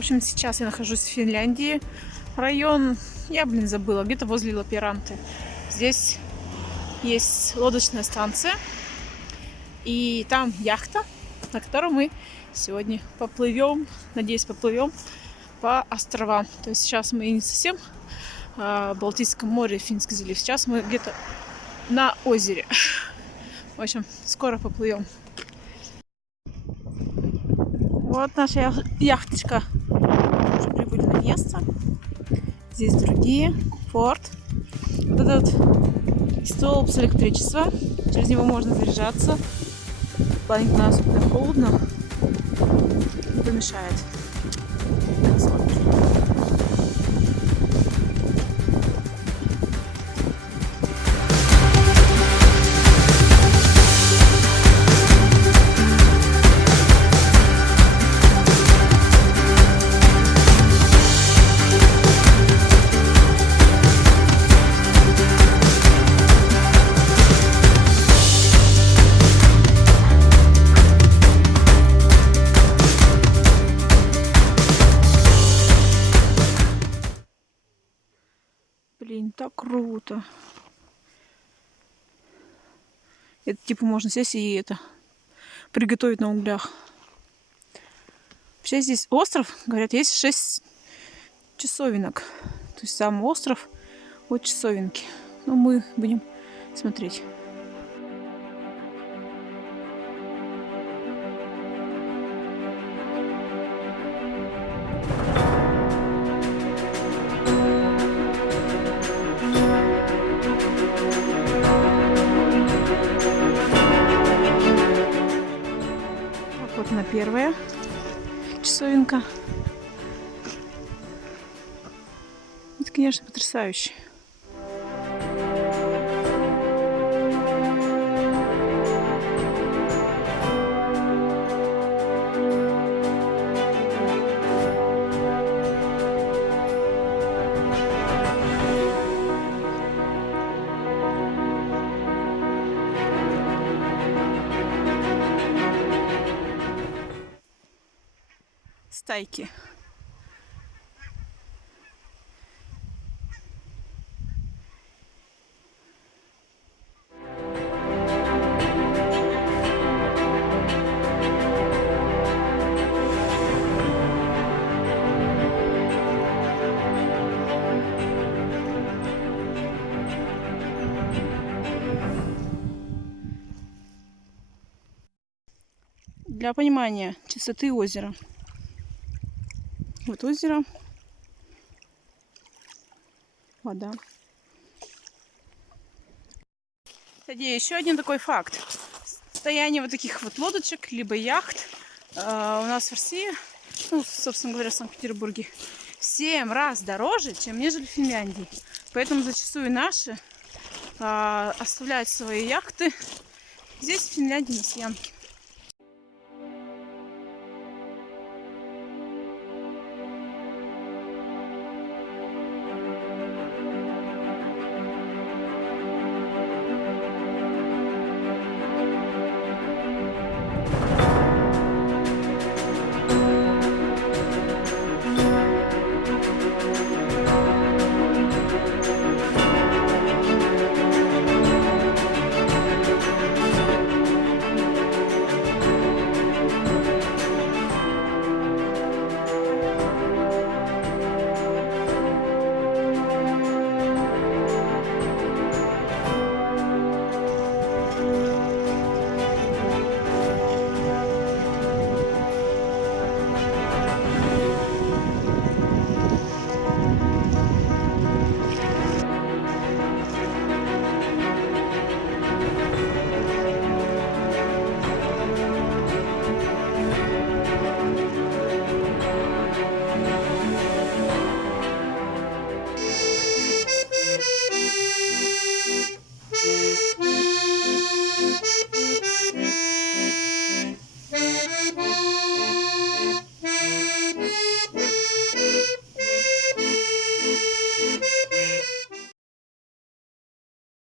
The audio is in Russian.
общем, сейчас я нахожусь в Финляндии. Район, я, забыла, где-то возле Лапиранты. Здесь есть лодочная станция. И там яхта, на которой мы сегодня поплывем, надеюсь, поплывем по островам. То есть сейчас мы не совсем в Балтийском море, Финский залив. Сейчас мы где-то на озере. В общем, скоро поплывем. Вот наша яхточка. Уже прибыли на место. Здесь другие. Порт. Вот этот столб с электричеством. Через него можно заряжаться. Плавник на нас холодно. Не помешает. Блин, так круто. Это типа можно сесть и это приготовить на углях. Вообще здесь остров, говорят, есть 6 часовенок. То есть сам остров от часовенки. Но мы будем смотреть. Вот она первая часовенка. Это, конечно, потрясающе. Стайки. Для понимания чистоты озера. Вот озеро. Вода. Кстати, еще один такой факт. Состояние вот таких вот лодочек, либо яхт у нас в России, ну, собственно говоря, в Санкт-Петербурге, в 7 раз дороже, чем нежели в Финляндии. Поэтому зачастую наши оставляют свои яхты здесь, в Финляндии, на стоянке.